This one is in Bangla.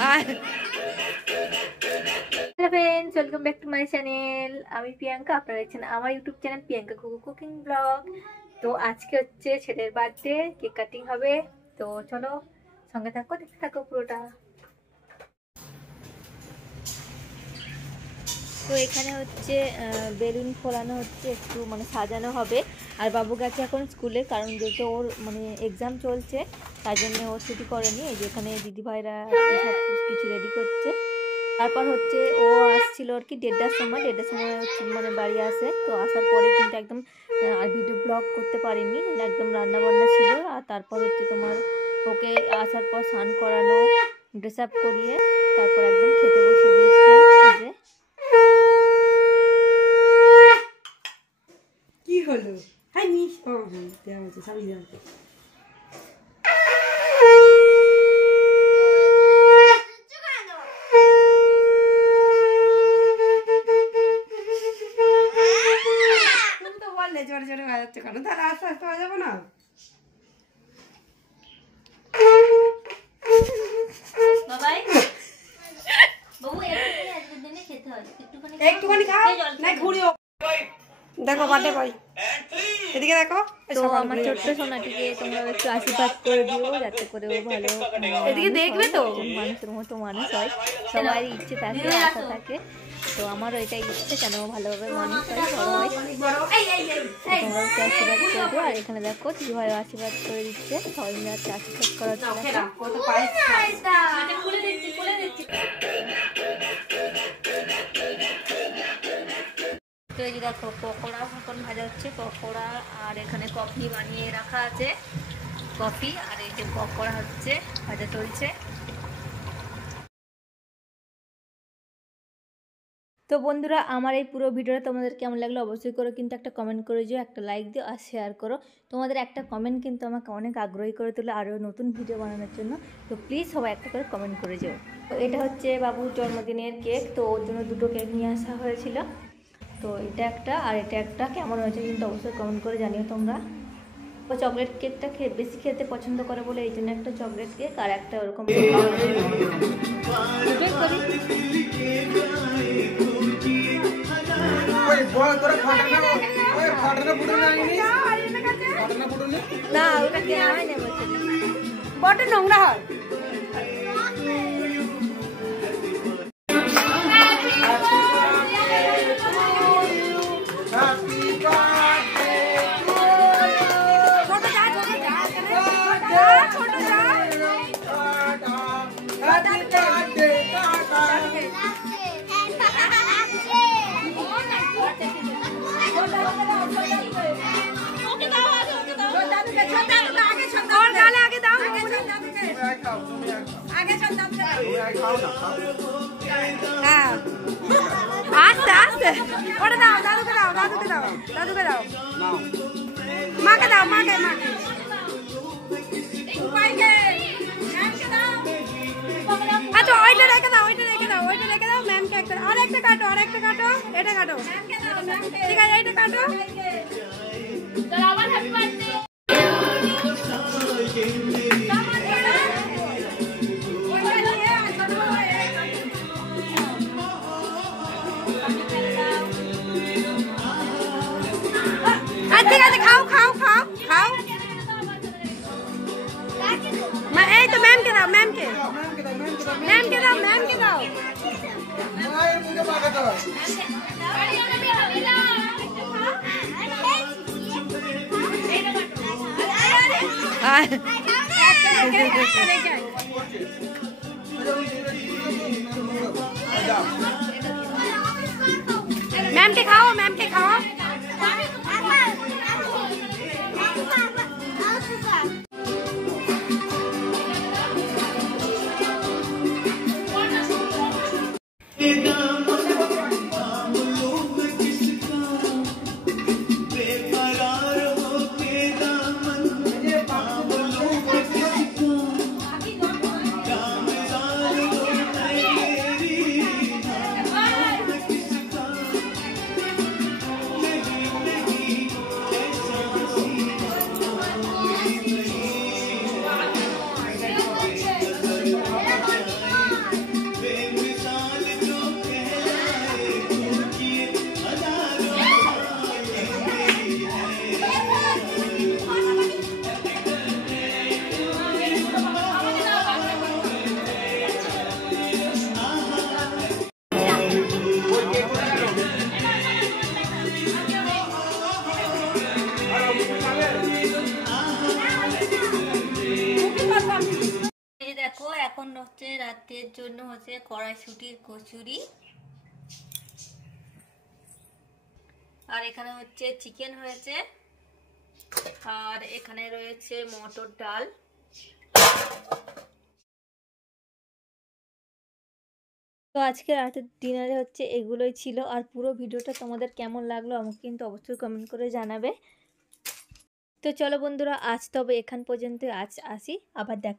Hello friends, welcome back to my channel. আমি প্রিয়াঙ্কা, আপনারা দেখছেন আমার ইউটিউব চ্যানেল প্রিয়াঙ্কা কুকু কুকিং ব্লগ। তো আজকে হচ্ছে ছেলের বার্থডে, কেক কাটিং হবে। তো চলো সঙ্গে থাকো, দেখতে থাকো পুরোটা। তো এখানে হচ্ছে বেলুন ফোলানো হচ্ছে, একটু মানে সাজানো হবে। আর বাবু গেছে এখন স্কুলে, কারণ যেহেতু ওর মানে এক্সাম চলছে, তার জন্য ও ছুটি করেনি। এই যে এখানে দিদিভাইরা সব কিছু রেডি করছে। তারপর হচ্ছে ও আসছিল আর কি 1:30টার সময় হচ্ছে মানে বাড়ি আসে। তো আসার পরে কিন্তু একদম আর ভিডিও ব্লগ করতে পারিনি, একদম রান্না বান্না ছিল। আর তারপর হচ্ছে তোমার ওকে আসার পর স্নান করানো, ড্রেস আপ করিয়ে তারপর একদম খেতে বসে দিয়েছিলাম। যে কি হলো? হাই মিস দেওয়া হচ্ছে সবই জানতে। তুমি তো বললে জোরে জোরে বাজাচ্ছে কেন? তাহলে আস্তে আস্তে বাজাবো না? একটুখানি খাও না, ঘুরিও। দেখো বার্থডে বয়, এদিকে দেখো। তো আমার ছোট্ট সোনাটিকে তোমরা একটু আশীর্বাদ করে দিও, যাতে করে ও ভালো এদিকে দেখবে তো মানুষের মতো মানুষ হয়। সবারই ইচ্ছে থাকে, আশা থাকে। তো আমারও এটাই ইচ্ছে, কেন ভালোভাবে মানুষ হয়, বড় হয়। তোমরা একটু আশীর্বাদ করে দিও। আর এখানে দেখো দিদিভাই আশীর্বাদ করে দিচ্ছে, সবাই মিলে হচ্ছে আশীর্বাদ করা হচ্ছে। তো এই যে দেখো পকোড়া এখন ভাজা হচ্ছে, পকোড়া। আর এখানে কফি বানিয়ে রাখা আছে, কফি। আর এই যে পকোড়া হচ্ছে ভাজা চলছে। তো বন্ধুরা, আমার এই পুরো ভিডিওটা তোমাদের কেমন লাগলো অবশ্যই করো, কিন্তু একটা কমেন্ট করে দিও, একটা লাইক দিও আর শেয়ার করো। তোমাদের একটা কমেন্ট কিন্তু আমাকে অনেক আগ্রহী করে তোলে আরও নতুন ভিডিও বানানোর জন্য। তো প্লিজ সবাই একটা করে কমেন্ট করে যাও। তো এটা হচ্ছে বাবুর জন্মদিনের কেক, তো ওর জন্য দুটো কেক নিয়ে আসা হয়েছিল। তো এটা একটা আর এটা একটা, কেমন হয়েছে কিন্তু অবশ্যই কমেন্ট করে জানিও তোমরা। ও চকলেট কেকটা বেশি খেতে পছন্দ করে বলে এই জন্য একটা চকলেট কেক, আর একটা ওরকম না, ওটা কেনা হয় না, বটে নোংরা হয়। আস্তে আস্তে ওটা দাও, দাদুকে দাও, দাদুকে দাও, দাদুকে দাও, মাকে দাও, মাকে মাকে। আচ্ছা ওইটা রেখে দাও, ওইটা রেখে দাও, ওইটা রেখে দাও। ম্যামকে একটা, আর একটা কাটো, আর একটা কাটো, এটা কাটো। ঠিক আছে, এইটা কাটো। ঠিক আছে, খাও খাও খাও খাও। এই তো ম্যামকে দাও, ম্যামকে ম্যামকে দাও, ম্যামকে দাও। ম্যামকে খাও, ম্যামকে খাও। এখন হচ্ছে রাতের জন্য হচ্ছে কড়াইশুঁটির কচুরি, আর এখানে হচ্ছে চিকেন হয়েছে, আর এখানে রয়েছে মটর ডাল। তো আজকে রাতের ডিনারে হচ্ছে এগুলোই ছিল। আর পুরো ভিডিওটা তোমাদের কেমন লাগলো আমাকে কিন্তু অবশ্যই কমেন্ট করে জানাবে। তো চলো বন্ধুরা, আজ তবে এখান পর্যন্ত আজ আসি, আবার দেখা।